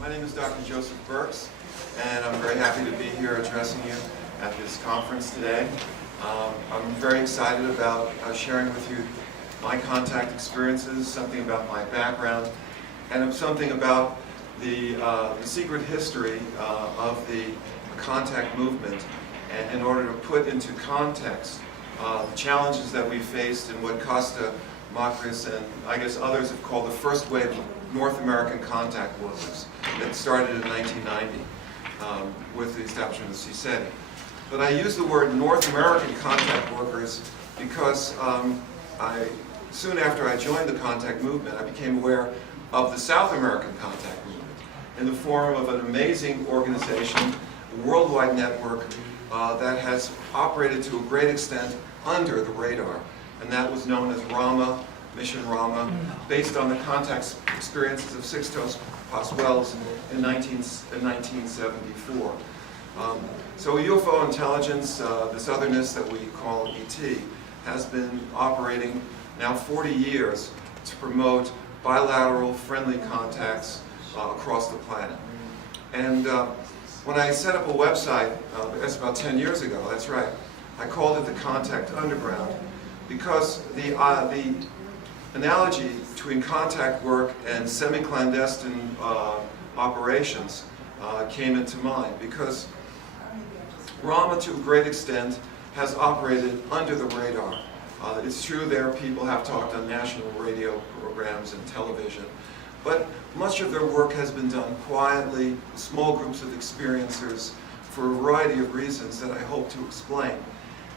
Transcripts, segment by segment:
My name is Dr. Joseph Burkes, and I'm very happy to be here addressing you at this conference today. I'm very excited about sharing with you my contact experiences, something about my background, and something about the secret history of the contact movement, and in order to put into context the challenges that we faced in what Costa, Macris, and I guess others have called the first wave of North American contact workers that started in 1990 with the establishment of CSETI. But I use the word North American contact workers because soon after I joined the contact movement, I became aware of the South American contact movement in the form of an amazing organization, a worldwide network that has operated to a great extent under the radar, and that was known as RAMA, Mission Rama, based on the contact experiences of Sixtos Pascuals in 1974. So UFO intelligence, this otherness that we call ET, has been operating now 40 years to promote bilateral friendly contacts across the planet. And when I set up a website, that's about 10 years ago, that's right, I called it the Contact Underground because the analogy between contact work and semi-clandestine operations came into mind, because Rama, to a great extent, has operated under the radar. It's true there people have talked on national radio programs and television, but much of their work has been done quietly, small groups of experiencers, for a variety of reasons that I hope to explain.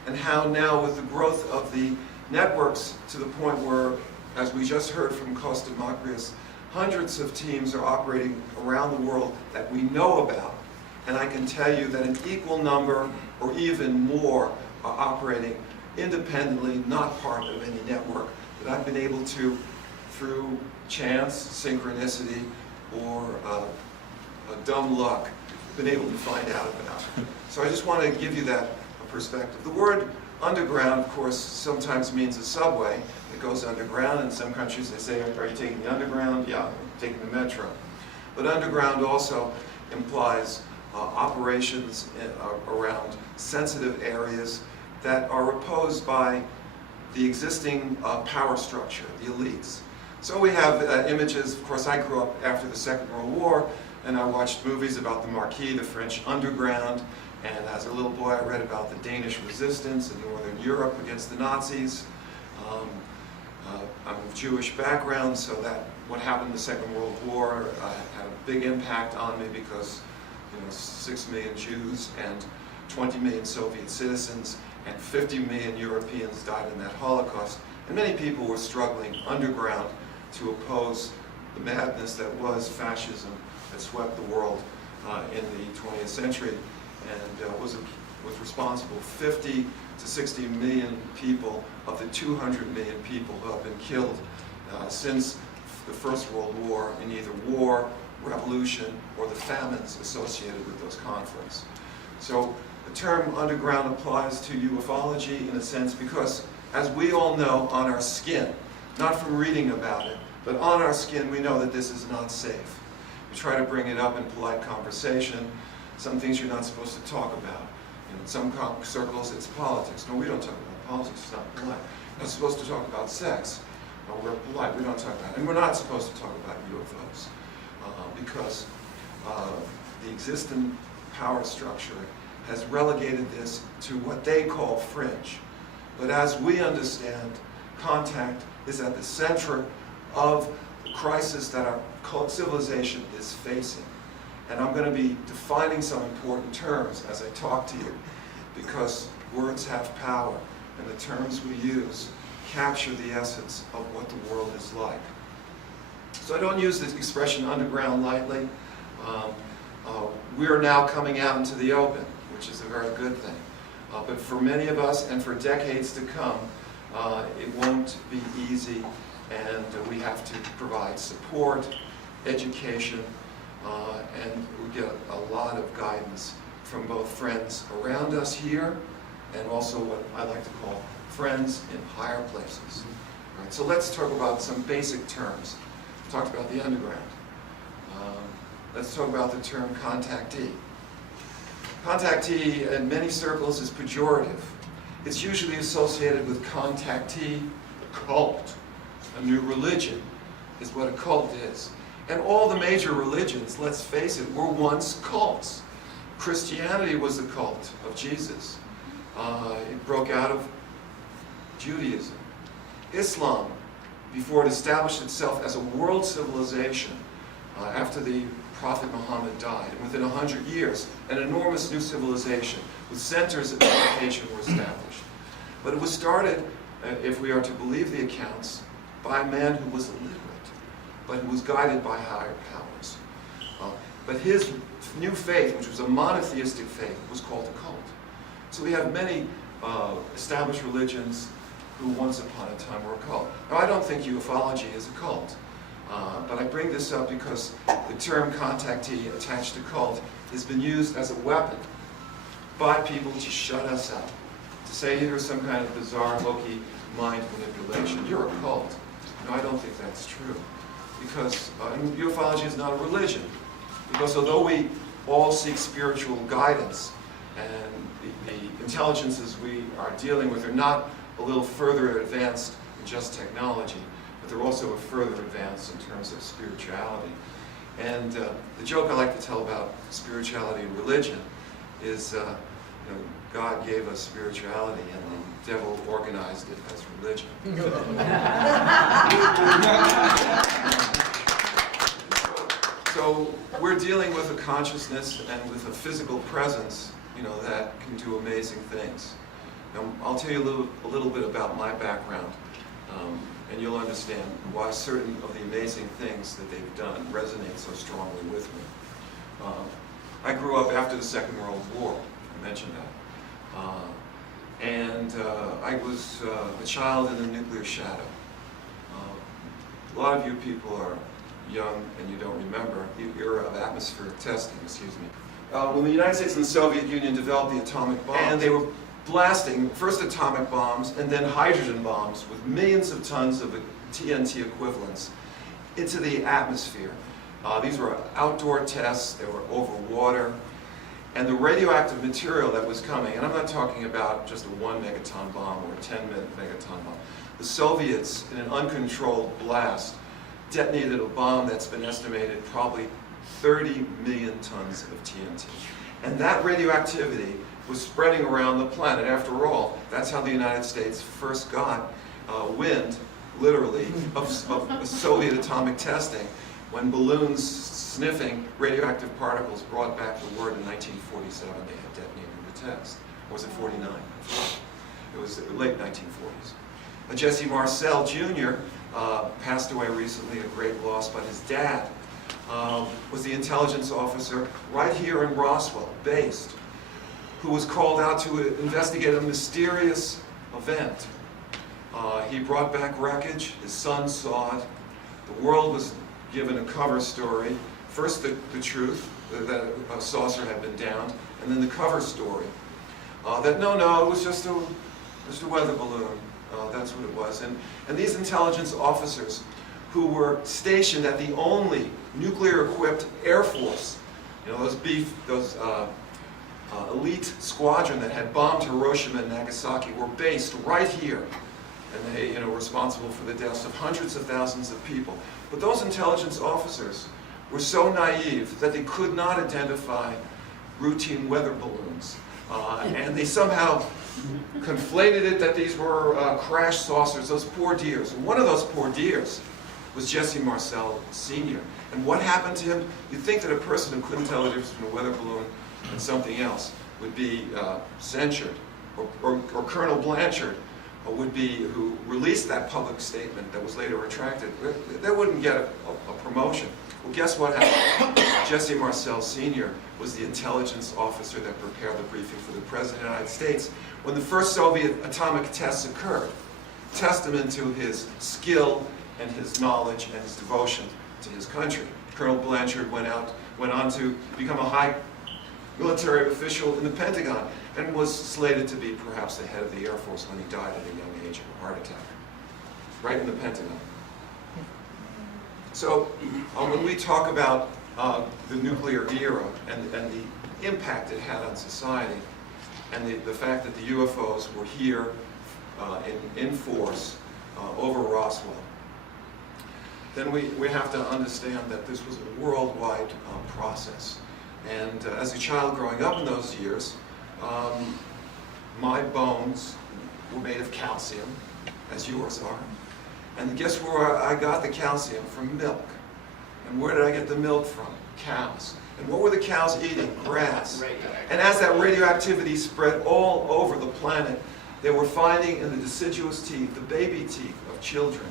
And how now, with the growth of the networks to the point where, as we just heard from Costa Macris, hundreds of teams are operating around the world that we know about. And I can tell you that an equal number, or even more, are operating independently, not part of any network, that I've been able to, through chance, synchronicity, or dumb luck, been able to find out about. So I just want to give you that perspective. The word underground, of course, sometimes means a subway. It goes underground. In some countries they say, are you taking the underground? Yeah, I'm taking the metro. But underground also implies operations around sensitive areas that are opposed by the existing power structure, the elites. So we have images. Of course, I grew up after the Second World War, and I watched movies about the Marquis, the French underground, and as a little boy I read about the Danish resistance in Northern Europe against the Nazis. I'm of Jewish background, so that what happened in the Second World War had a big impact on me, because 6 million Jews and 20 million Soviet citizens and 50 million Europeans died in that Holocaust. And many people were struggling underground to oppose the madness that was fascism that swept the world in the 20th century, and was responsible for 50 to 60 million people of the 200 million people who have been killed since the First World War in either war, revolution, or the famines associated with those conflicts. So the term underground applies to ufology in a sense because, as we all know, on our skin, not from reading about it, but on our skin, we know that this is not safe. We try to bring it up in polite conversation. Some things you're not supposed to talk about. In some circles, it's politics. No, we don't talk about politics. It's not polite. We're not supposed to talk about sex. No, we're polite. We don't talk about it. And we're not supposed to talk about UFOs because the existing power structure has relegated this to what they call fringe. But as we understand, contact is at the center of the crisis that our civilization is facing. And I'm going to be defining some important terms as I talk to you, because words have power, and the terms we use capture the essence of what the world is like. So I don't use the expression underground lightly. We are now coming out into the open, which is a very good thing. But for many of us, and for decades to come, it won't be easy, and we have to provide support, education, and we get a lot of guidance from both friends around us here and also what I like to call friends in higher places. All right, so let's talk about some basic terms. We talked about the underground. let's talk about the term contactee. Contactee in many circles is pejorative. It's usually associated with contactee, cult. A new religion is what a cult is. And all the major religions, let's face it, were once cults. Christianity was the cult of Jesus. It broke out of Judaism. Islam, before it established itself as a world civilization, after the Prophet Muhammad died, and within 100 years, an enormous new civilization with centers of education were established. But it was started, if we are to believe the accounts, by a man who was illiterate, but who was guided by higher powers. But his new faith, which was a monotheistic faith, was called a cult. So we have many established religions who once upon a time were a cult. Now, I don't think ufology is a cult, but I bring this up because the term contactee attached to cult has been used as a weapon by people to shut us up, to say here's some kind of bizarre, hokey mind manipulation. You're a cult. No, I don't think that's true, because ufology is not a religion. Because although we all seek spiritual guidance, and the intelligences we are dealing with are not a little further advanced than just technology, but they're also a further advance in terms of spirituality. And the joke I like to tell about spirituality and religion is, God gave us spirituality and the devil organized it as religion. So we're dealing with a consciousness and with a physical presence, that can do amazing things. Now, I'll tell you a little bit about my background, and you'll understand why certain of the amazing things that they've done resonate so strongly with me. I grew up after the Second World War. I mentioned that. I was a child in the nuclear shadow. A lot of you people are young and you don't remember the era of atmospheric testing, when the United States and the Soviet Union developed the atomic bomb, and they were blasting first atomic bombs and then hydrogen bombs with millions of tons of TNT equivalents into the atmosphere. These were outdoor tests, they were over water, and the radioactive material that was coming, and I'm not talking about just a 1 megaton bomb or a 10 megaton bomb. The Soviets, in an uncontrolled blast, detonated a bomb that's been estimated probably 30 million tons of TNT. And that radioactivity was spreading around the planet. After all, that's how the United States first got wind, literally, of Soviet atomic testing, when balloons sniffing radioactive particles brought back the word in 1947 they had detonated the test. Or was it 49? It was the late 1940s. Jesse Marcel Jr. Passed away recently, a great loss, but his dad was the intelligence officer right here in Roswell, based, who was called out to investigate a mysterious event. He brought back wreckage, his son saw it, the world was given a cover story, first the truth, that a saucer had been downed, and then the cover story, that no, it was just a weather balloon, that's what it was. And these intelligence officers who were stationed at the only nuclear-equipped Air Force, those elite squadron that had bombed Hiroshima and Nagasaki, were based right here. And they, were responsible for the deaths of hundreds of thousands of people. But those intelligence officers were so naive that they could not identify routine weather balloons. And they somehow conflated it that these were crash saucers, those poor dears. And one of those poor dears was Jesse Marcel Sr. And what happened to him? You'd think that a person who couldn't tell the difference between a weather balloon and something else would be censured, or Colonel Blanchard would be, who released that public statement that was later retracted. They wouldn't get a promotion. Well, guess what happened? Jesse Marcel Sr. was the intelligence officer that prepared the briefing for the President of the United States when the first Soviet atomic tests occurred. Testament to his skill and his knowledge and his devotion to his country. Colonel Blanchard went on to become a high military official in the Pentagon and was slated to be perhaps the head of the Air Force when he died at a young age of a heart attack, right in the Pentagon. So when we talk about the nuclear era and the impact it had on society, and the fact that the UFOs were here in force over Roswell, then we have to understand that this was a worldwide process. And as a child growing up in those years, my bones were made of calcium, as yours are. And guess where I got the calcium? From milk. And where did I get the milk from? Cows. And what were the cows eating? Grass. And as that radioactivity spread all over the planet, they were finding in the deciduous teeth, the baby teeth of children,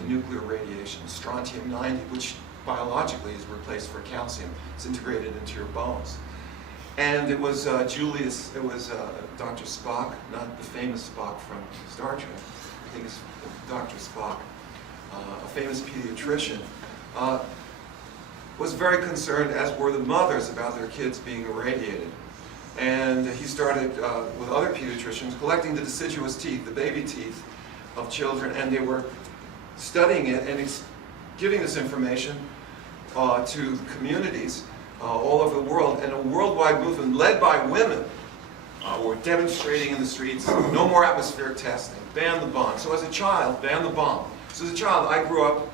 the nuclear radiation, strontium-90, which biologically is replaced for calcium. It's integrated into your bones. And it was Dr. Spock, not the famous Spock from Star Trek, I think it's Dr. Spock, a famous pediatrician, was very concerned, as were the mothers, about their kids being irradiated. And he started, with other pediatricians, collecting the deciduous teeth, the baby teeth of children, and they were studying it and giving this information to communities all over the world. And a worldwide movement led by women were demonstrating in the streets, no more atmospheric testing, ban the bomb. So as a child, ban the bomb. So as a child, I grew up,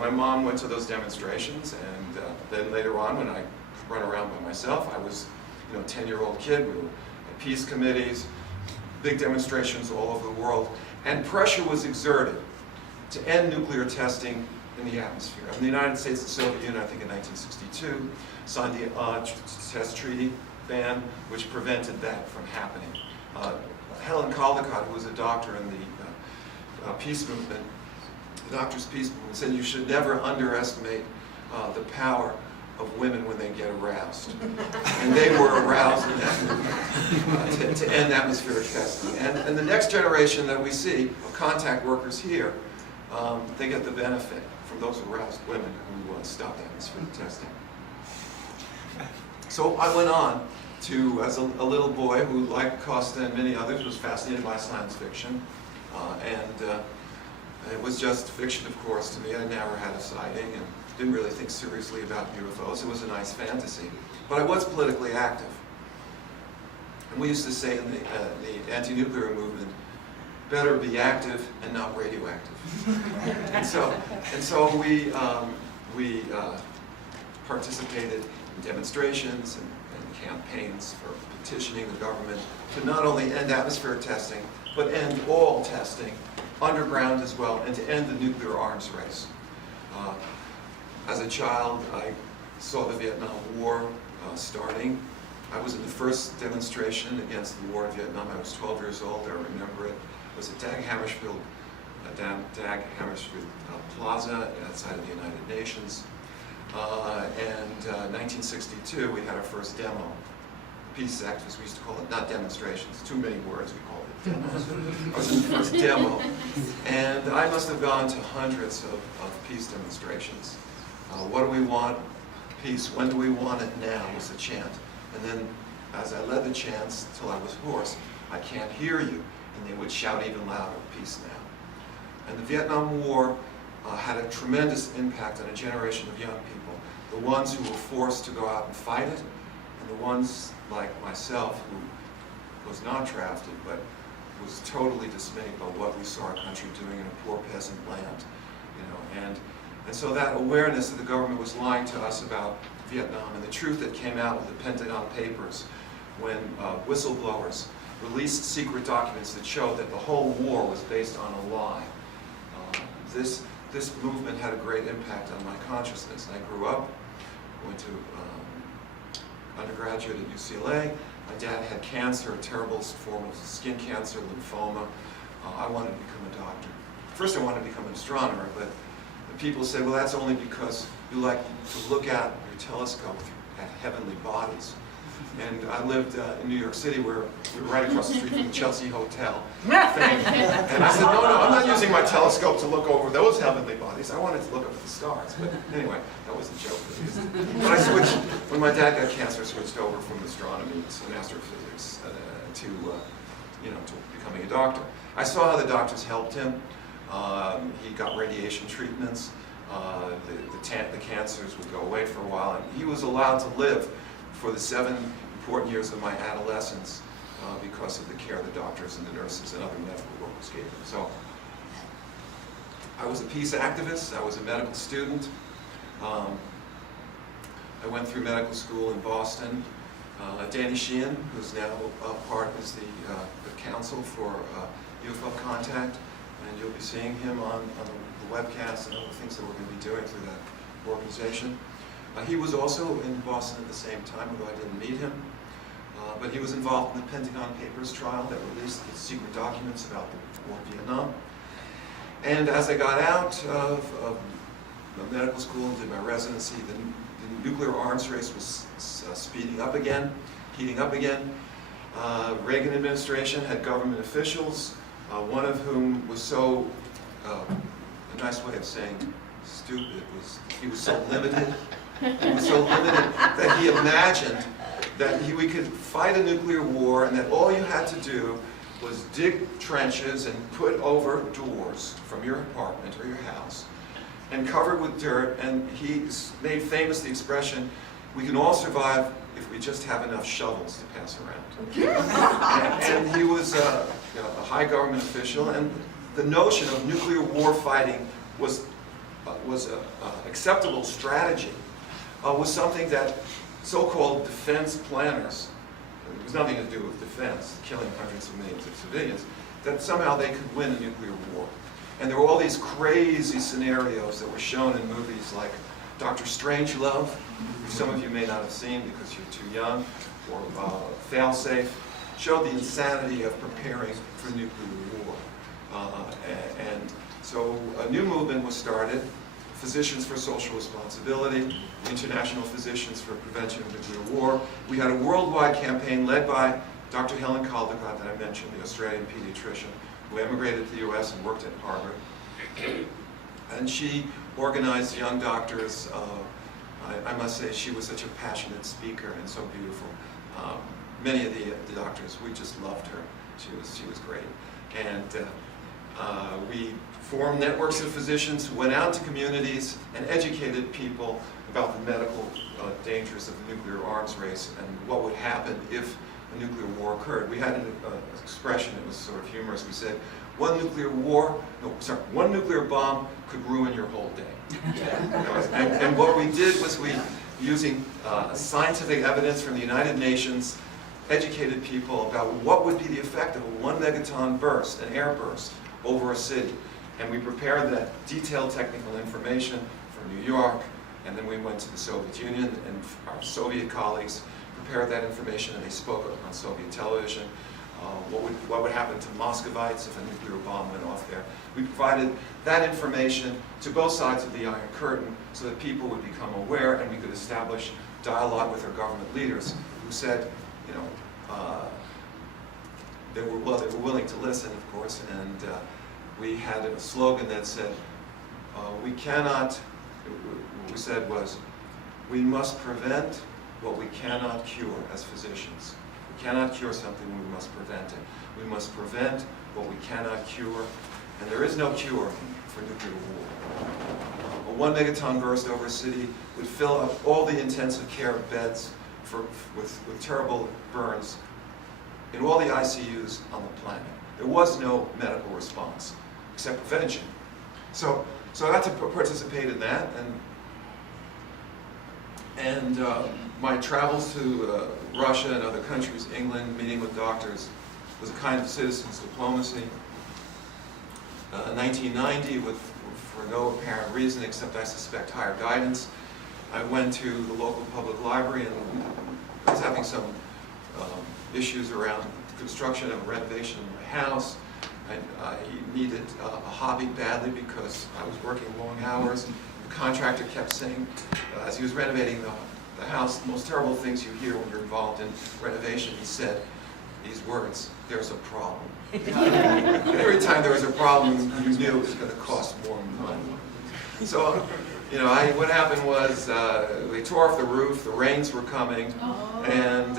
my mom went to those demonstrations, and then later on, when I run around by myself, I was, 10-year-old kid. We were at peace committees, big demonstrations all over the world, and pressure was exerted to end nuclear testing in the atmosphere. And the United States and the Soviet Union, I think in 1962, signed the test treaty ban, which prevented that from happening. Helen Caldicott, who was a doctor in the peace movement, the Doctors' Peace Movement, said you should never underestimate the power of women when they get aroused. And they were aroused in that movement to end atmospheric testing. And the next generation that we see of contact workers here, they get the benefit from those aroused women who stopped atmospheric testing. So I went on to, as a little boy who, like Costa and many others, was fascinated by science fiction. And it was just fiction, of course, to me. I never had a sighting and didn't really think seriously about UFOs. It was a nice fantasy. But I was politically active. And we used to say in the anti-nuclear movement, better be active and not radioactive. and so we participated in demonstrations and campaigns for petitioning the government to not only end atmospheric testing, but end all testing, underground as well, and to end the nuclear arms race. As a child, I saw the Vietnam War starting. I was in the first demonstration against the war in Vietnam. I was 12 years old, I remember it. It was at Dag Hammarskjöld Plaza outside of the United Nations. And 1962, we had our first demo. Peace Act, as we used to call it, not demonstrations. Too many words, we called it demos. I was in the first demo. And I must have gone to hundreds of peace demonstrations. What do we want? Peace. When do we want it? Now was the chant. And then, as I led the chants till I was hoarse, I can't hear you. And they would shout even louder, peace now. And the Vietnam War had a tremendous impact on a generation of young people. The ones who were forced to go out and fight it, and the ones like myself who was not drafted, but was totally dismayed by what we saw our country doing in a poor peasant land. And so that awareness that the government was lying to us about Vietnam, and the truth that came out of the Pentagon Papers when whistleblowers released secret documents that showed that the whole war was based on a lie. This movement had a great impact on my consciousness. I grew up, went to undergraduate at UCLA. My dad had cancer, a terrible form of skin cancer, lymphoma. I wanted to become a doctor. First I wanted to become an astronomer, but people said, well, that's only because you like to look out your telescope at heavenly bodies. And I lived in New York City, where we were right across the street from the Chelsea Hotel. And I said, no, I'm not using my telescope to look over those heavenly bodies. I wanted to look up at the stars. But anyway, that was a joke. But I switched, when my dad got cancer, I switched over from astronomy and astrophysics to becoming a doctor. I saw how the doctors helped him. He got radiation treatments. The cancers would go away for a while, and he was allowed to live for the 7 important years of my adolescence because of the care the doctors and the nurses and other medical workers gave him. So I was a peace activist. I was a medical student. I went through medical school in Boston. Danny Sheehan, who's now is the counsel for UFO Contact, and you'll be seeing him on the webcast and other things that we're going to be doing through that organization. He was also in Boston at the same time, although I didn't meet him. But he was involved in the Pentagon Papers trial that released the secret documents about the war in Vietnam. And as I got out of medical school and did my residency, the nuclear arms race was speeding up again, heating up again. Reagan administration had government officials, one of whom was so, a nice way of saying stupid, he was so limited. He was so limited that he imagined that we could fight a nuclear war and that all you had to do was dig trenches and put over doors from your apartment or your house and cover it with dirt. And he made famous the expression, we can all survive if we just have enough shovels to pass around. and he was a high government official, and the notion of nuclear war fighting was an acceptable strategy, was something that so-called defense planners, it was nothing to do with defense, killing hundreds of millions of civilians, that somehow they could win a nuclear war. And there were all these crazy scenarios that were shown in movies like Dr. Strangelove, which some of you may not have seen because you're too young, or Failsafe, showed the insanity of preparing for nuclear war. And so a new movement was started, Physicians for Social Responsibility, International Physicians for Prevention of Nuclear War. We had a worldwide campaign led by Dr. Helen Caldicott that I mentioned, the Australian pediatrician, who emigrated to the US and worked at Harvard. And she organized young doctors. I must say she was such a passionate speaker and so beautiful. Many of the doctors, we just loved her. She was great. And we formed networks of physicians who went out to communities and educated people about the medical dangers of the nuclear arms race and what would happen if a nuclear war occurred. We had an expression that was sort of humorous. We said, one nuclear bomb could ruin your whole day. And what we did was using scientific evidence from the United Nations, educated people about what would be the effect of a 1 megaton burst, an air burst, over a city. And we prepared that detailed technical information from New York, and then we went to the Soviet Union, and our Soviet colleagues prepared that information, and they spoke on Soviet television. What would happen to Muscovites if a nuclear bomb went off there. We provided that information to both sides of the Iron Curtain so that people would become aware, and we could establish dialogue with our government leaders who said, they were willing to listen, of course, and we had a slogan that said, what we said was, we must prevent what we cannot cure as physicians. We cannot cure something, we must prevent it. We must prevent what we cannot cure, and there is no cure for nuclear war. A 1 megaton burst over a city would fill up all the intensive care beds with terrible burns in all the ICUs on the planet. There was no medical response except prevention. So I got to participate in that, and my travels to Russia and other countries, England, meeting with doctors, was a kind of citizens diplomacy. 1990, for no apparent reason except I suspect higher guidance, I went to the local public library and I was having some issues around construction and renovation of my house. I needed a hobby badly because I was working long hours. The contractor kept saying, as he was renovating the house, the most terrible things you hear when you're involved in renovation, he said these words, "There's a problem." Every time there was a problem, you knew it was going to cost more money. So, what happened was they tore off the roof, the rains were coming, and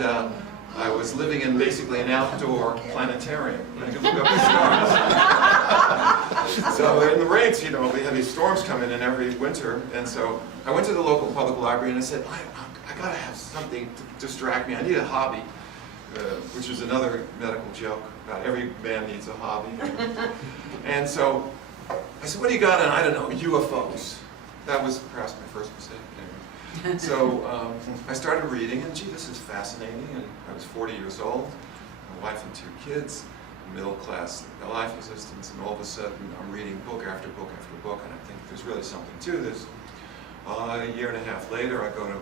I was living in basically an outdoor planetarium. I could look up the stars. So in the rains, you know, we had these storms coming in every winter, and so I went to the local public library and I said, I gotta have something to distract me. I need a hobby, which is another medical joke about every man needs a hobby. And so I said, what do you got on, I don't know, UFOs? That was perhaps my first mistake. Anyway. So I started reading, and gee, this is fascinating. And I was 40 years old, a wife and 2 kids, middle class life existence, and all of a sudden I'm reading book after book after book, and I think there's really something to this. A year and a half later, I go to,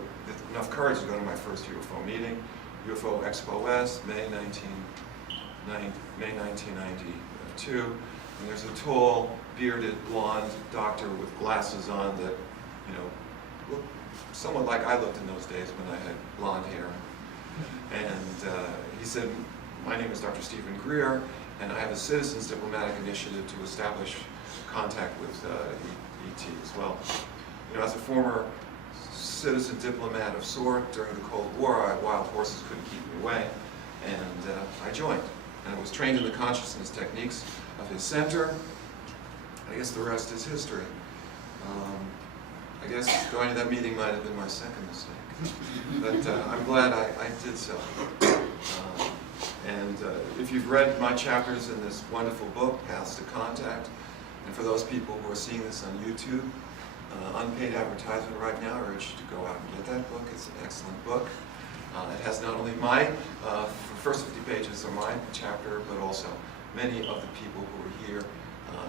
enough courage to go to my first UFO meeting, UFO Expo West, May 1992, and there's a tall, bearded, blonde doctor with glasses on that, you know, looked somewhat like I looked in those days when I had blonde hair. And he said, my name is Dr. Stephen Greer, and I have a Citizens Diplomatic Initiative to establish contact with ET as well. You know, as a former citizen diplomat of sort during the Cold War, wild horses couldn't keep me away, and I joined. And I was trained in the consciousness techniques of his center. I guess the rest is history. I guess going to that meeting might have been my second mistake. But I'm glad I did so. And if you've read my chapters in this wonderful book, Paths to Contact, and for those people who are seeing this on YouTube, unpaid advertisement right now, I urge you to go out and get that book. It's an excellent book. It has not only my first 50 pages of my chapter, but also many of the people who are here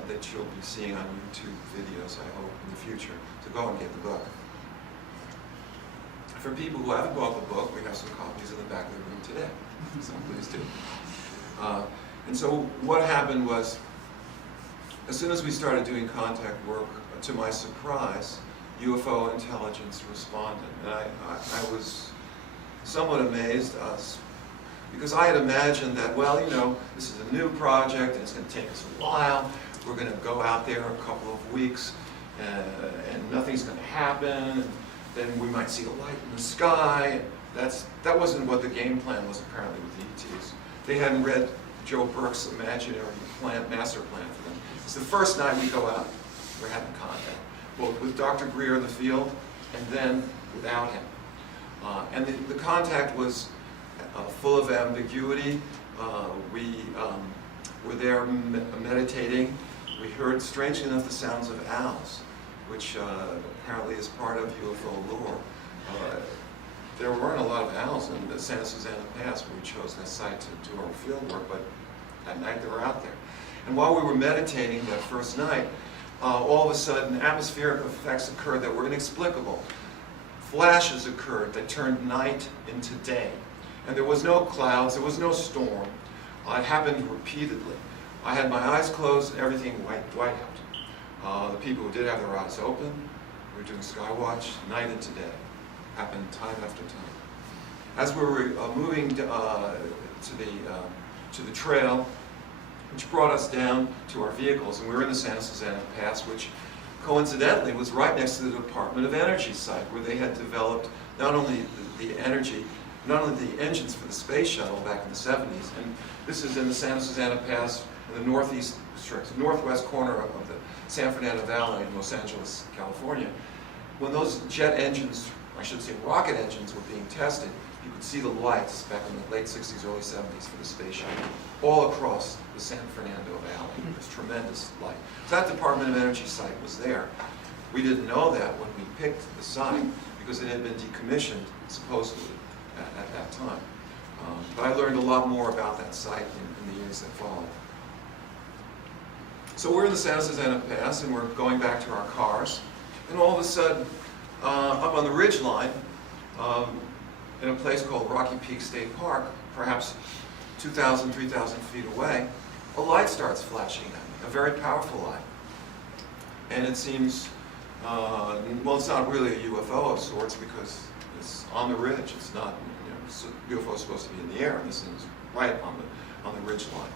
that you'll be seeing on YouTube videos, I hope, in the future. So go and get the book. For people who haven't bought the book, we have some copies in the back of the room today. So please do. And so what happened was, as soon as we started doing contact work, to my surprise, UFO intelligence responded. And I was somewhat amazed, because I had imagined that, well, you know, this is a new project, and it's going to take us a while. We're going to go out there a couple of weeks, and nothing's going to happen. And then we might see a light in the sky. That wasn't what the game plan was apparently with the ETs. They hadn't read Joe Burkes' imaginary master plan for them. It's the first night we go out, we're having contact, both with Dr. Greer in the field and then without him. And the contact was full of ambiguity. We were there meditating. We heard, strangely enough, the sounds of owls, which apparently is part of UFO lore. There weren't a lot of owls in the Santa Susana Pass where we chose that site to do our field work, but at night they were out there. And while we were meditating that first night, all of a sudden atmospheric effects occurred that were inexplicable. Flashes occurred that turned night into day. And there was no clouds, there was no storm. It happened repeatedly. I had my eyes closed and everything wiped out. The people who did have their eyes open were doing sky watch night into day. Happened time after time. As we were moving to the trail, which brought us down to our vehicles, and we were in the Santa Susana Pass, which coincidentally was right next to the Department of Energy site, where they had developed not only the engines for the space shuttle back in the 70s, and this is in the Santa Susana Pass in the northwest corner of the San Fernando Valley in Los Angeles, California. When those jet engines, I should say rocket engines, were being tested, you could see the lights back in the late 60s, early 70s for the space shuttle, all across the San Fernando Valley. There's tremendous light. So that Department of Energy site was there. We didn't know that when we picked the site because it had been decommissioned, supposedly, at that time. But I learned a lot more about that site in the years that followed. So we're in the Santa Susana Pass, and we're going back to our cars, and all of a sudden, up on the ridge line, in a place called Rocky Peak State Park, perhaps 2,000, 3,000 feet away, a light starts flashing at me, a very powerful light. And it seems, well, it's not really a UFO of sorts because it's on the ridge. It's not, you know, UFO is supposed to be in the air, and this thing is right on the ridge line.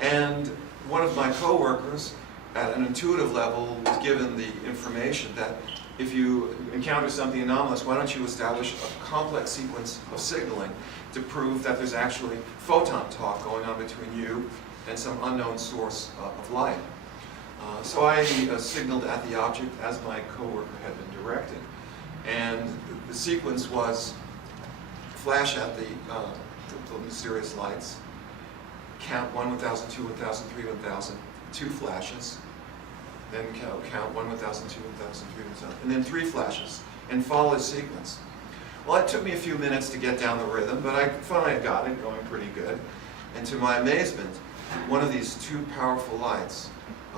And one of my coworkers, at an intuitive level, was given the information that if you encounter something anomalous, why don't you establish a complex sequence of signaling to prove that there's actually photon talk going on between you and some unknown source of light. So I signaled at the object as my coworker had been directed. And the sequence was flash at the mysterious lights, count 1, 1000, 2, 1000, 3, 1000, 2 flashes, then count 1, 1000, 2, 1000, 3, 1000, and then 3 flashes, and follow the sequence. Well, it took me a few minutes to get down the rhythm, but I finally got it going pretty good. And to my amazement, one of these 2 powerful lights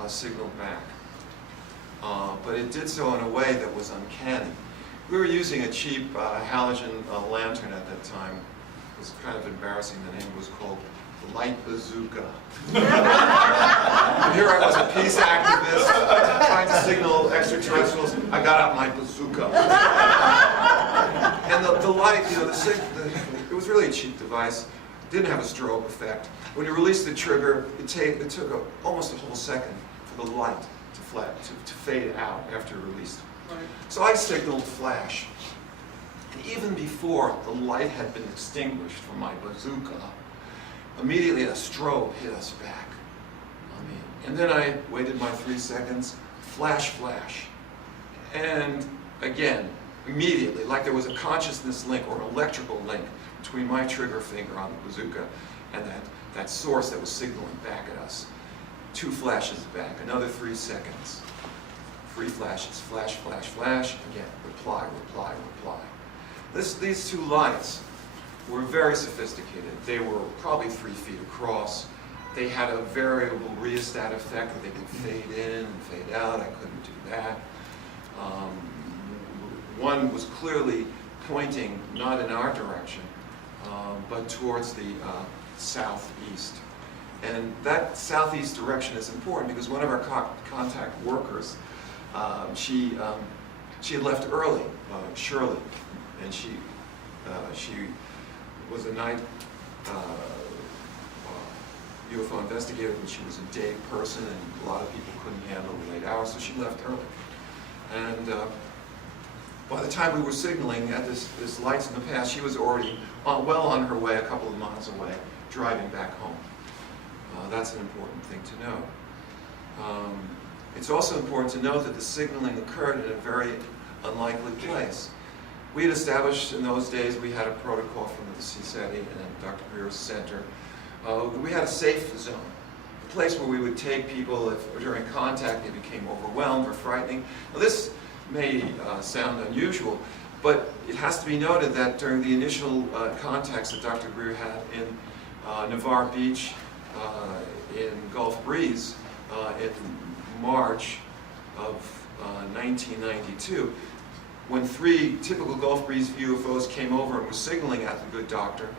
signaled back. But it did so in a way that was uncanny. We were using a cheap halogen lantern at that time. It was kind of embarrassing. The name was called the Light Bazooka. And here I was, a peace activist, trying to signal extraterrestrials. I got out my bazooka. And the light, you know, it was really a cheap device. It didn't have a strobe effect. When you released the trigger, it took almost a whole second for the light to fade out after released. Right. So I signaled flash. And even before the light had been extinguished from my bazooka, immediately a strobe hit us back. And then I waited my 3 seconds, flash, flash. And again, immediately, like there was a consciousness link or an electrical link between my trigger finger on the bazooka and that source that was signaling back at us. 2 flashes back, another 3 seconds. 3 flashes, flash, flash, flash, again, reply, reply, reply. These 2 lights were very sophisticated. They were probably 3 feet across. They had a variable rheostat effect where they could fade in and fade out. I couldn't do that. One was clearly pointing not in our direction, but towards the southeast. And that southeast direction is important because one of our contact workers, she had left early, Shirley, and she was a night UFO investigator, and she was a day person, and a lot of people couldn't handle the late hours, so she left early. And by the time we were signaling at this lights in the past, she was already well on her way, a couple of miles away, driving back home. That's an important thing to know. It's also important to note that the signaling occurred in a very unlikely place. We had established in those days, we had a protocol from the CSETI and Dr. Greer's center. We had a safe zone, a place where we would take people if during contact they became overwhelmed or frightening. Now this may sound unusual, but it has to be noted that during the initial contacts that Dr. Greer had in Navarre Beach, in Gulf Breeze, in March of 1992, when 3 typical Gulf Breeze UFOs came over and were signaling at the good doctor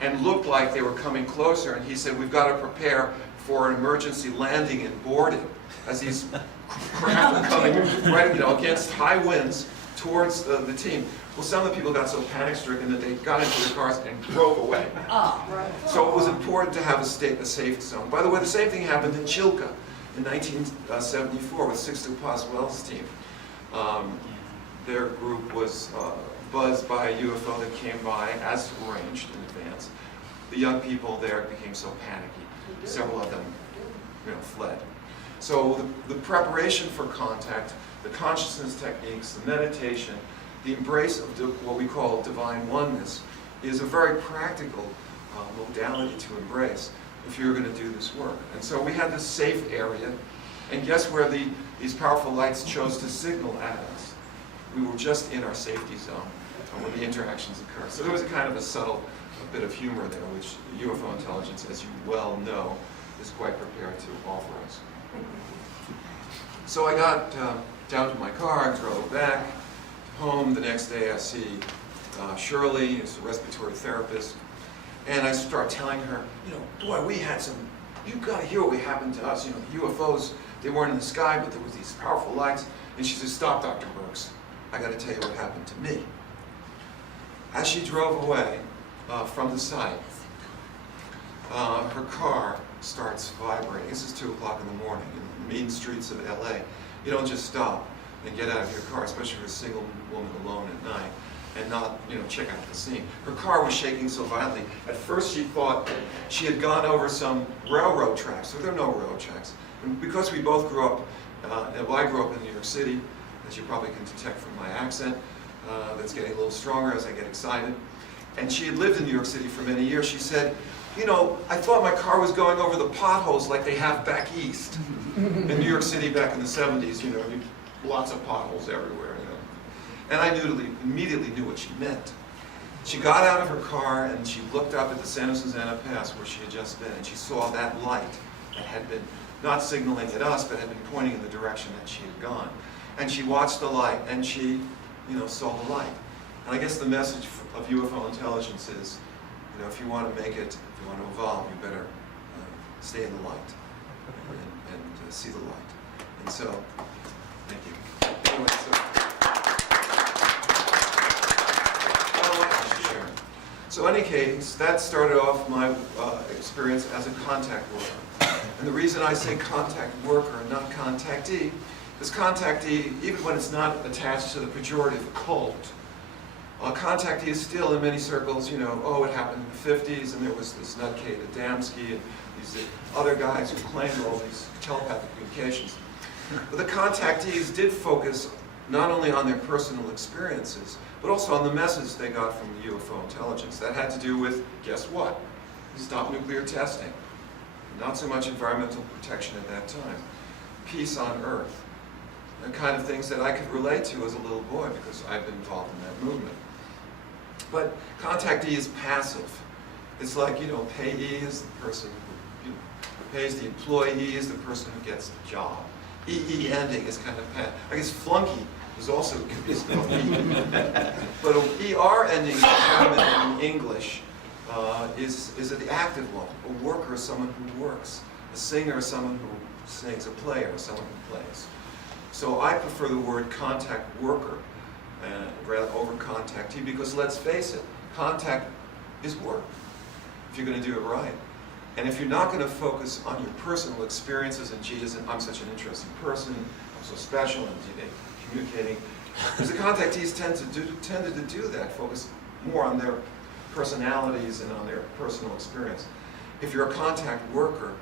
and looked like they were coming closer, and he said, we've got to prepare for an emergency landing and boarding as these craft were coming right, against high winds towards the team. Well, some of the people got so panic-stricken that they got into their cars and drove away. So it was important to have a safe zone. By the way, the same thing happened in Chilca in 1974 with Sixto Pasquale's team. Their group was buzzed by a UFO that came by as arranged in advance. The young people there became so panicky. Several of them fled. So the preparation for contact, the consciousness techniques, the meditation, the embrace of what we call divine oneness is a very practical modality to embrace if you're going to do this work. And so we had this safe area, and guess where these powerful lights chose to signal at us? We were just in our safety zone when the interactions occurred. So there was a kind of a subtle bit of humor there, which UFO intelligence, as you well know, is quite prepared to offer us. So I got down to my car, I drove back home. The next day I see Shirley, who's a respiratory therapist, and I start telling her, boy, we had some, you've got to hear what happened to us. The UFOs, they weren't in the sky, but there was these powerful lights. And she says, stop, Dr. Burkes. I got to tell you what happened to me. As she drove away from the site, her car starts vibrating. This is 2 o'clock in the morning in the mean streets of LA. You don't just stop. and get out of your car, especially for a single woman alone at night, and not, check out the scene. Her car was shaking so violently. At first she thought she had gone over some railroad tracks. So there are no railroad tracks. And because we both grew up, I grew up in New York City, as you probably can detect from my accent, that's getting a little stronger as I get excited. And she had lived in New York City for many years. She said, I thought my car was going over the potholes like they have back east. In New York City back in the 70s, lots of potholes everywhere. And I immediately knew what she meant. She got out of her car and she looked up at the Santa Susana Pass where she had just been, and she saw that light that had been not signaling at us, but had been pointing in the direction that she had gone. And she watched the light, and she, saw the light. And I guess the message of UFO intelligence is, if you want to make it, if you want to evolve, you better stay in the light and see the light. And so, thank you. Anyway, so in any case, that started off my experience as a contact worker. And the reason I say contact worker and not contactee is contactee, even when it's not attached to the pejorative cult, contactee is still in many circles, it happened in the 50s, and there was this nutcase Adamski and these other guys who claimed all these telepathic communications. But the contactees did focus not only on their personal experiences, but also on the message they got from the UFO intelligence. That had to do with, guess what? Stop nuclear testing. Not so much environmental protection at that time. Peace on Earth. The kind of things that I could relate to as a little boy because I've been involved in that movement. But contactee is passive. It's like, payee is the person who pays, the employee is the person who gets the job. EE ending is kind of passive. I guess flunky is also could be spelled E. But an ER ending in English is the active one. A worker is someone who works. A singer is someone who sings. A player is someone who plays. So I prefer the word contact worker rather over contactee because let's face it, contact is work if you're going to do it right. And if you're not going to focus on your personal experiences and gee, I'm such an interesting person, I'm so special and communicating, because the contactees tended to do that, focus more on their personalities and on their personal experience. If you're a contact worker,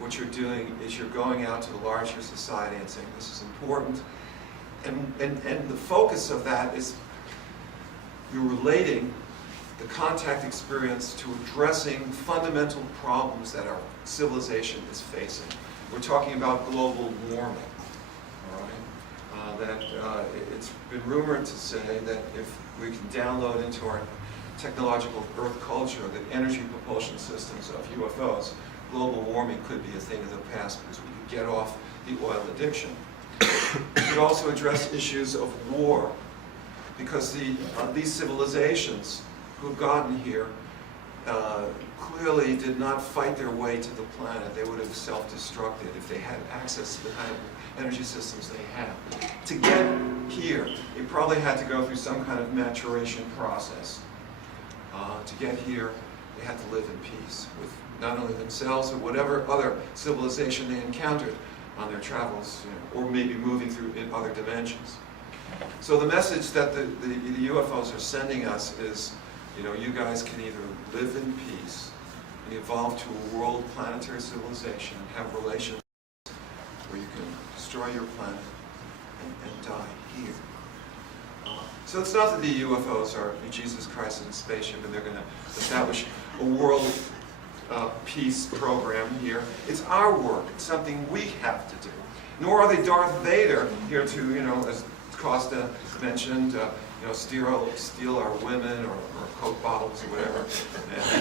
what you're doing is you're going out to the larger society and saying this is important, and the focus of that is you're relating the contact experience to addressing fundamental problems that our civilization is facing. We're talking about global warming, all right? It's been rumored to say that if we can download into our technological Earth culture the energy propulsion systems of UFOs, global warming could be a thing of the past because we could get off the oil addiction. We could also address issues of war because these civilizations who've gotten here clearly did not fight their way to the planet. They would have self-destructed if they had access to the kind of energy systems they have. To get here, they probably had to go through some kind of maturation process. To get here, they had to live in peace with not only themselves, but whatever other civilization they encountered on their travels, or maybe moving through in other dimensions. So the message that the UFOs are sending us is, you guys can either live in peace and evolve to a world planetary civilization and have relations where you can destroy your planet and die here. So it's not that the UFOs are Jesus Christ in a spaceship and they're going to establish a world peace program here. It's our work. It's something we have to do. Nor are they Darth Vader here to, as Costa mentioned, steal our women or Coke bottles or whatever.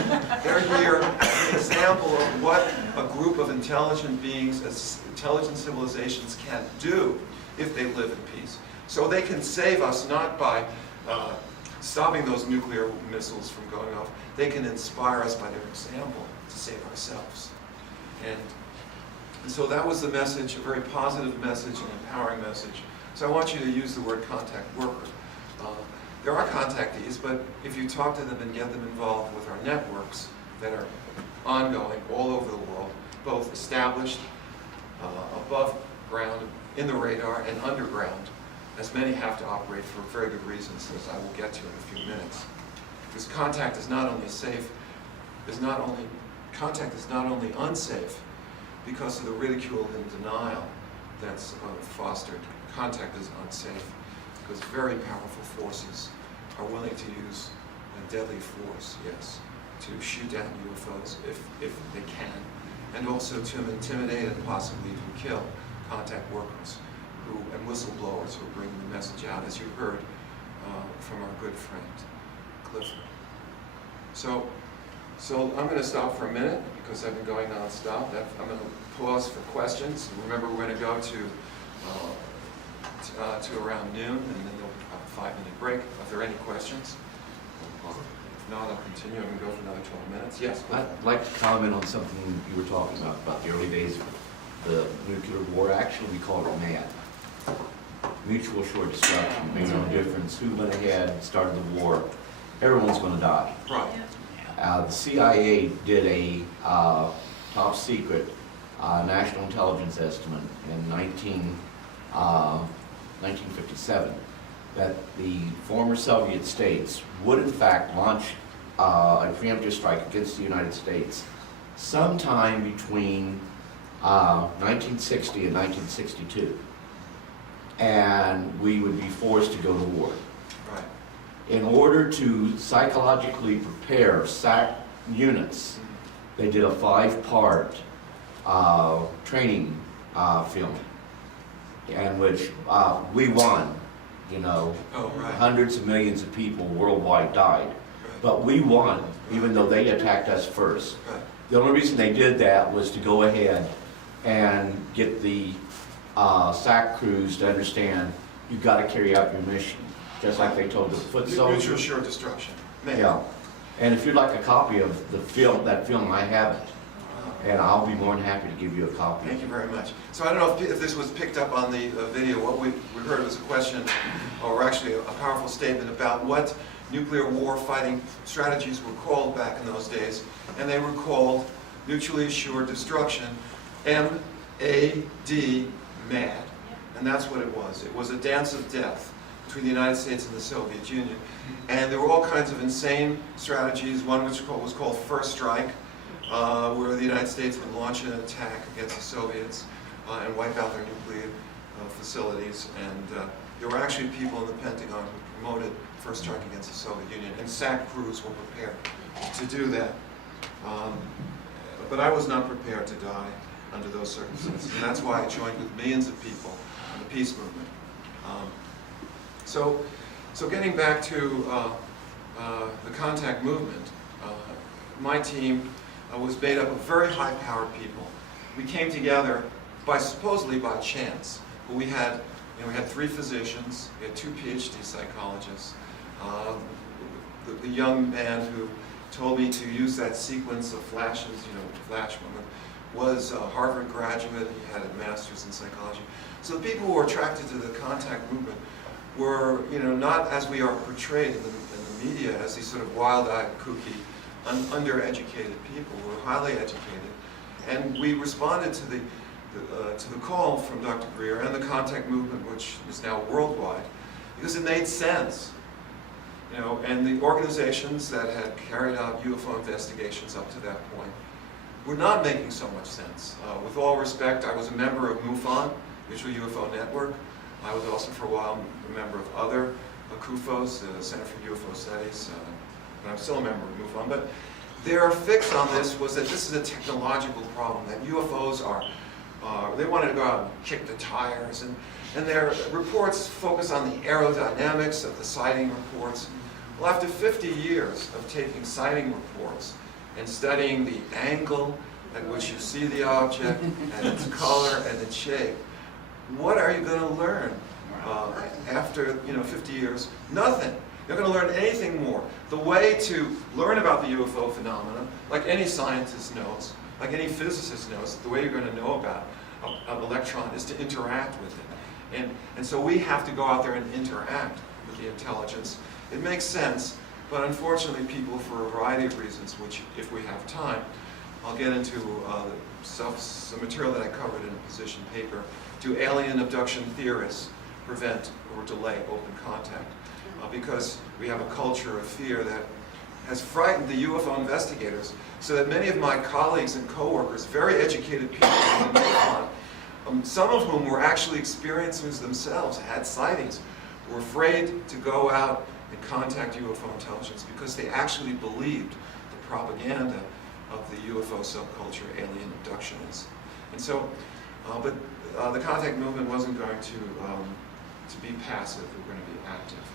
And they're here as an example of what a group of intelligent beings, intelligent civilizations can do if they live in peace. So they can save us not by stopping those nuclear missiles from going off. They can inspire us by their example to save ourselves. And so that was the message, a very positive message, an empowering message. So I want you to use the word contact worker. There are contactees, but if you talk to them and get them involved with our networks that are ongoing all over the world, both established, above ground, in the radar, and underground, as many have to operate for very good reasons, as I will get to in a few minutes. Because contact is not only unsafe because of the ridicule and denial that's fostered. Contact is unsafe because very powerful forces are willing to use a deadly force, yes, to shoot down UFOs if they can, and also to intimidate and possibly even kill contact workers and whistleblowers who are bringing the message out, as you heard from our good friend Clifford. So I'm going to stop for a minute because I've been going non-stop. I'm going to pause for questions. Remember, we're going to go to around noon, and then there'll be a 5-minute break. If there are any questions, if not, I'll continue. I'm going to go for another 12 minutes. Yes? I'd like to comment on something you were talking about the early days of the nuclear war. Actually, we called it MAD. Mutual assured destruction. Makes no difference who went ahead, started the war. Everyone's going to die. Right. The CIA did a top secret national intelligence estimate in 1957 that the former Soviet states would in fact launch a preemptive strike against the United States sometime between 1960 and 1962. And we would be forced to go to war. Right. In order to psychologically prepare SAC units, they did a 5-part training film in which we won. You know, hundreds of millions of people worldwide died. But we won, even though they attacked us first. The only reason they did that was to go ahead and get the SAC crews to understand you've got to carry out your mission, just like they told the foot soldiers. Mutual assured destruction. Yeah. And if you'd like a copy of the film, that film, I have it. And I'll be more than happy to give you a copy. Thank you very much. So I don't know if this was picked up on the video. What we heard was a question, or actually a powerful statement about what nuclear war fighting strategies were called back in those days. And they were called mutually assured destruction, M-A-D, MAD. And that's what it was. It was a dance of death between the United States and the Soviet Union. And there were all kinds of insane strategies, one which was called First Strike, where the United States would launch an attack against the Soviets and wipe out their nuclear facilities. And there were actually people in the Pentagon who promoted First Strike against the Soviet Union, and SAC crews were prepared to do that. But I was not prepared to die under those circumstances, and that's why I joined with millions of people in the peace movement. So getting back to the contact movement, my team was made up of very high-powered people. We came together supposedly by chance. We had 3 physicians, we had 2 PhD psychologists. The young man who told me to use that sequence of flashes, flash moment, was a Harvard graduate. He had a master's in psychology. So the people who were attracted to the contact movement were, not as we are portrayed in the media as these sort of wild-eyed, kooky, undereducated people. We were highly educated, and we responded to the call from Dr. Greer and the contact movement, which is now worldwide, because it made sense. And the organizations that had carried out UFO investigations up to that point were not making so much sense. With all respect, I was a member of MUFON, Mutual UFO Network. I was also for a while a member of other CUFOs, the Center for UFO Studies, and I'm still a member of MUFON. But their fix on this was that this is a technological problem, that UFOs they wanted to go out and kick the tires, and their reports focus on the aerodynamics of the sighting reports. Well, after 50 years of taking sighting reports and studying the angle at which you see the object, and its color and its shape, what are you going to learn after 50 years? Nothing. You're going to learn anything more. The way to learn about the UFO phenomenon, like any scientist knows, like any physicist knows, the way you're going to know about an electron is to interact with it. And so we have to go out there and interact with the intelligence. It makes sense, but unfortunately people, for a variety of reasons, which if we have time, I'll get into some material that I covered in a position paper, to alien abduction theorists prevent or delay open contact, because we have a culture of fear that has frightened the UFO investigators, so that many of my colleagues and coworkers, very educated people in the MUFON, some of whom were actually experiencers themselves, had sightings, were afraid to go out and contact UFO intelligence because they actually believed the propaganda of the UFO subculture, alien abductionists. And so, but the contact movement wasn't going to be passive, we were going to be active.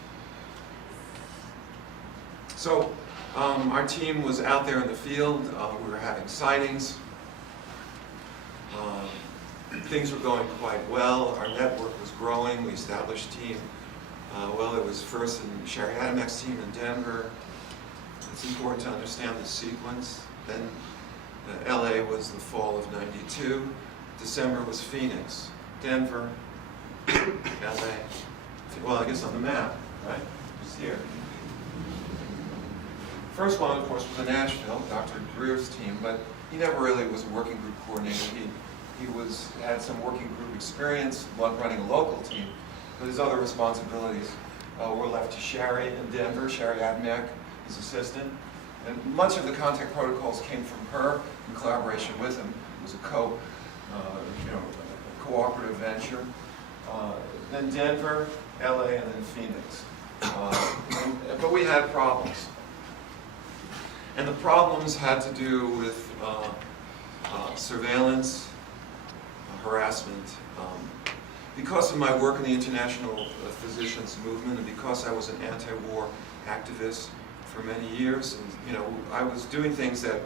So, our team was out there in the field, we were having sightings. Things were going quite well, our network was growing, we established a team. Well, it was first in Sherry Adamek's team in Denver. It's important to understand the sequence. Then LA was the fall of '92. December was Phoenix. Denver, LA. Well, I guess on the map, right? It's here. First one, of course, was in Nashville, Dr. Greer's team, but he never really was a working group coordinator. He had some working group experience running a local team, but his other responsibilities were left to Sherry in Denver, Sherry Admek, his assistant. And much of the contact protocols came from her in collaboration with him. It was a cooperative venture. Then Denver, LA, and then Phoenix. But we had problems. And the problems had to do with surveillance, harassment. Because of my work in the international physicians movement, and because I was an anti-war activist for many years, and I was doing things that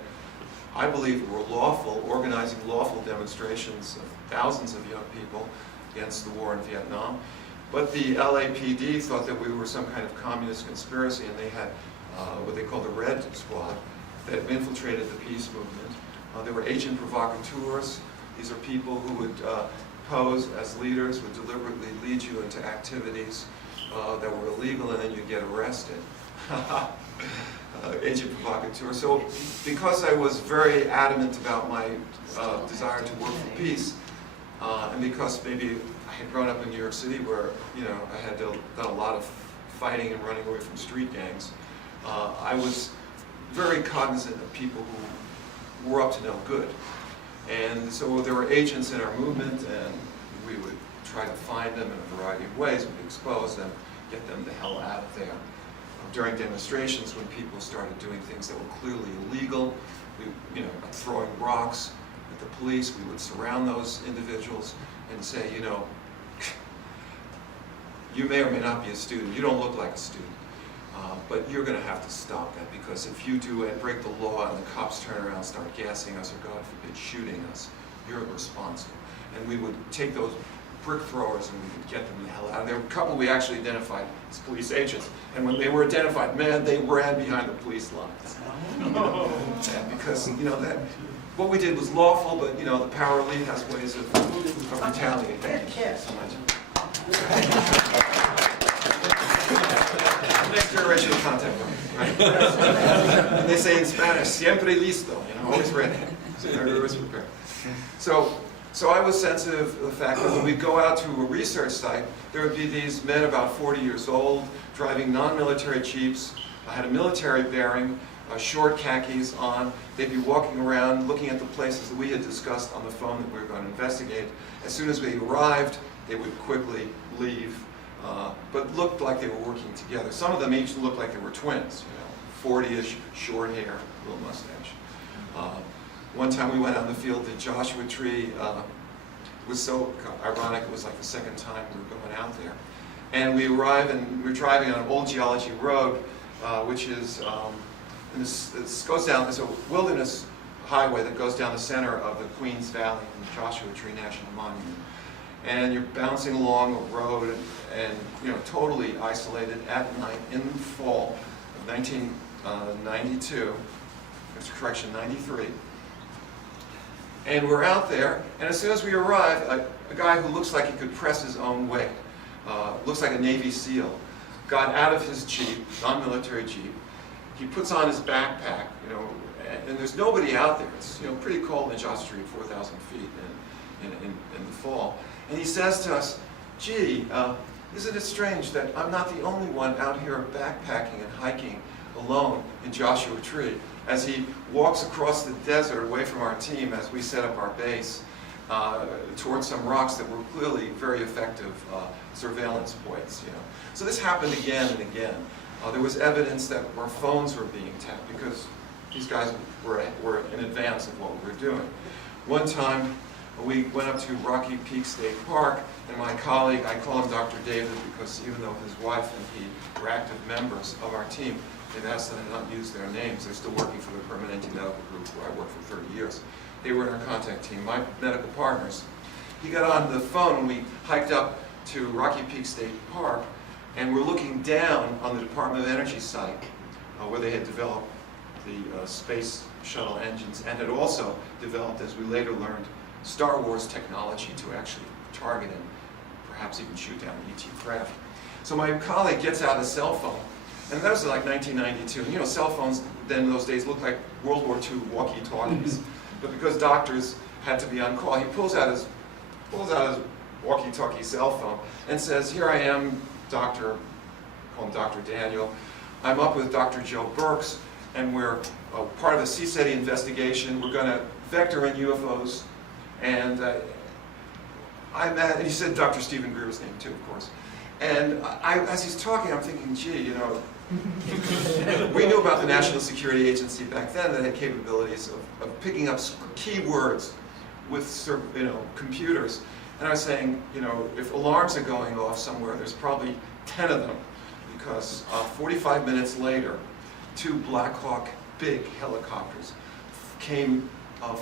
I believed were lawful, organizing lawful demonstrations of thousands of young people against the war in Vietnam. But the LAPD thought that we were some kind of communist conspiracy, and they had what they called the Red Squad that infiltrated the peace movement. There were agent provocateurs. These are people who would pose as leaders, would deliberately lead you into activities that were illegal, and then you'd get arrested. Agent provocateur. So because I was very adamant about my desire to work for peace, and because maybe I had grown up in New York City where I had done a lot of fighting and running away from street gangs, I was very cognizant of people who were up to no good. And so there were agents in our movement, and we would try to find them in a variety of ways. We'd expose them, get them the hell out of there. During demonstrations, when people started doing things that were clearly illegal, like throwing rocks at the police, we would surround those individuals and say, you may or may not be a student. You don't look like a student. But you're going to have to stop that, because if you do and break the law and the cops turn around and start gassing us, or God forbid, shooting us, you're responsible. And we would take those brick throwers and we would get them the hell out of there. A couple we actually identified as police agents, and when they were identified, man, they ran behind the police lines. And because that what we did was lawful, but the power elite has ways of retaliating. Thank you so much. Next generation of contact, right? And they say in Spanish, siempre listo, always ready. So they're always prepared. So I was sensitive to the fact that when we go out to a research site, there would be these men about 40 years old, driving non-military jeeps, had a military bearing, short khakis on. They'd be walking around, looking at the places that we had discussed on the phone that we were going to investigate. As soon as we arrived, they would quickly leave. But looked like they were working together. Some of them each looked like they were twins, 40-ish, short hair, little mustache. One time we went out in the field, the Joshua Tree was so ironic, it was like the second time we were going out there. And we arrived and we were driving on an old geology road, which is, and this goes down, there's a wilderness highway that goes down the center of the Queens Valley in the Joshua Tree National Monument. And you're bouncing along a road and totally isolated at night in the fall of 1992, correction, 93. And we're out there, and as soon as we arrive, a guy who looks like he could press his own weight, looks like a Navy SEAL, got out of his Jeep, non-military Jeep. He puts on his backpack, and there's nobody out there. It's pretty cold in Joshua Tree, 4,000 feet in the fall. And he says to us, gee, isn't it strange that I'm not the only one out here backpacking and hiking alone in Joshua Tree as he walks across the desert away from our team as we set up our base towards some rocks that were clearly very effective surveillance points. So this happened again and again. There was evidence that our phones were being tapped because these guys were in advance of what we were doing. One time, we went up to Rocky Peak State Park, and my colleague, I call him Dr. David because even though his wife and he were active members of our team, they've asked that I not use their names. They're still working for the Permanente Medical Group where I worked for 30 years. They were in our contact team, my medical partners. He got on the phone and we hiked up to Rocky Peak State Park, and we're looking down on the Department of Energy site where they had developed the space shuttle engines and had also developed, as we later learned, Star Wars technology to actually target and perhaps even shoot down an ET craft. So my colleague gets out a cell phone, and that was like 1992. And cell phones then in those days looked like World War II walkie-talkies. But because doctors had to be on call, he pulls out his walkie-talkie cell phone and says, "Here I am, Dr. call him Dr. Daniel. I'm up with Dr. Joe Burkes, and we're part of the CSETI investigation. We're going to vector in UFOs. And and he said Dr. Stephen Greer's name too, of course. And as he's talking, I'm thinking, gee, we knew about the National Security Agency back then that had capabilities of picking up keywords with computers. And I was saying, if alarms are going off somewhere, there's probably 10 of them, because 45 minutes later, 2 Black Hawk big helicopters came up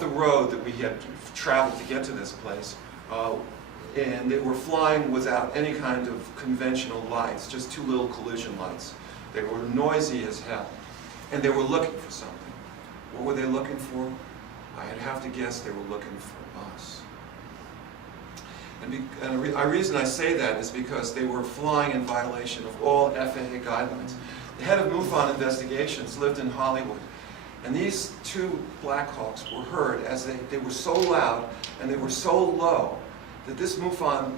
the road that we had traveled to get to this place, and they were flying without any kind of conventional lights, just 2 little collision lights. They were noisy as hell, and they were looking for something. What were they looking for? I'd have to guess they were looking for us. And the reason I say that is because they were flying in violation of all FAA guidelines. The head of MUFON Investigations lived in Hollywood. And these 2 Black Hawks were heard as they were so loud and they were so low that this MUFON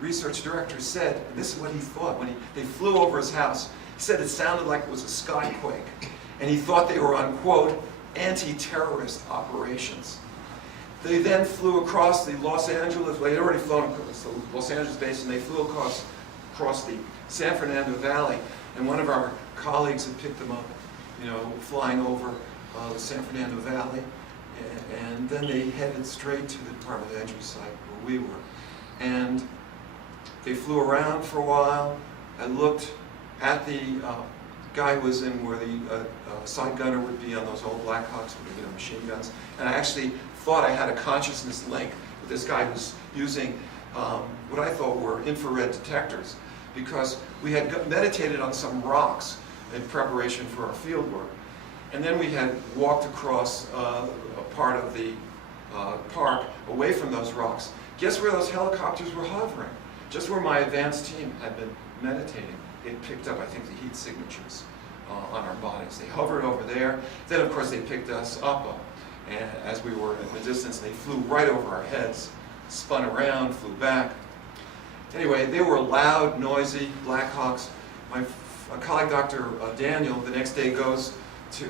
research director said, and this is what he thought when they flew over his house, he said it sounded like it was a skyquake. And he thought they were on, quote, anti-terrorist operations. They then flew across the Los Angeles, they had already flown across the Los Angeles base, and they flew across the San Fernando Valley, and one of our colleagues had picked them up, flying over the San Fernando Valley, and then they headed straight to the Department of Energy site where we were. And they flew around for a while. I looked at the guy who was in where the side gunner would be on those old Black Hawks with machine guns, and I actually thought I had a consciousness link with this guy who's using what I thought were infrared detectors, because we had meditated on some rocks in preparation for our field work. And then we had walked across a part of the park away from those rocks. Guess where those helicopters were hovering? Just where my advanced team had been meditating. It picked up, I think, the heat signatures on our bodies. They hovered over there. Then, of course, they picked us up. And as we were in the distance, they flew right over our heads, spun around, flew back. Anyway, they were loud, noisy Black Hawks. My colleague, Dr. Daniel, the next day goes to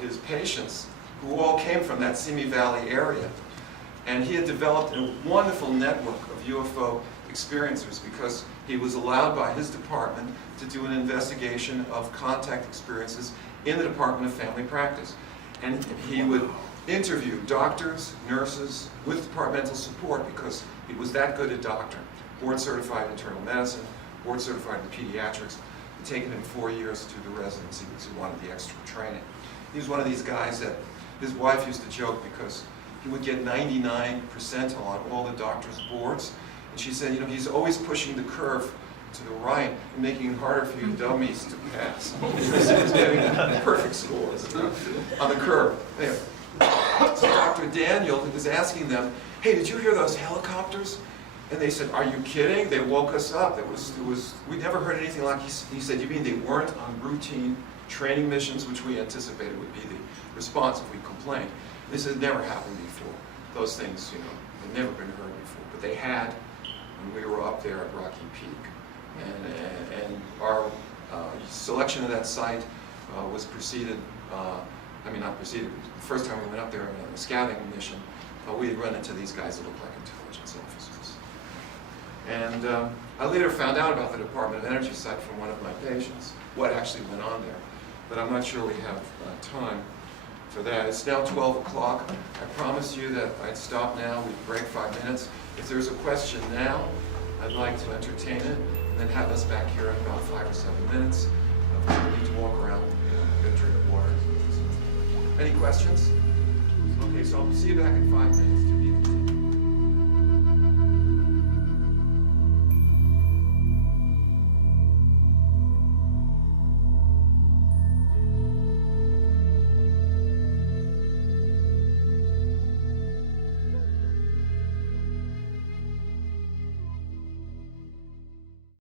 his patients, who all came from that Simi Valley area. And he had developed a wonderful network of UFO experiencers because he was allowed by his department to do an investigation of contact experiences in the Department of Family Practice. And he would interview doctors, nurses, with departmental support because he was that good a doctor. Board certified in internal medicine, board certified in pediatrics. It had taken him 4 years to do the residency because he wanted the extra training. He was one of these guys that his wife used to joke because he would get 99 percentile on all the doctors' boards. And she said, he's always pushing the curve to the right and making it harder for you dummies to pass. He was getting perfect scores on the curve. Anyway. So Dr. Daniel was asking them, hey, did you hear those helicopters? And they said, are you kidding? They woke us up. We never heard anything like. He said, you mean they weren't on routine training missions, which we anticipated would be the response if we complained. This had never happened before. Those things, had never been heard before, but they had. when we were up there at Rocky Peak. And our selection of that site was preceded, not preceded, the first time we went up there on a scouting mission, we had run into these guys that looked like intelligence officers. And I later found out about the Department of Energy site from one of my patients, what actually went on there. But I'm not sure we have time for that. It's now 12 o'clock. I promised you that I'd stop now. We'd break 5 minutes. If there's a question now, I'd like to entertain it, and then have us back here in about 5 or 7 minutes. We need to walk around, get a drink of water. Any questions? Okay, so I'll see you back in 5 minutes.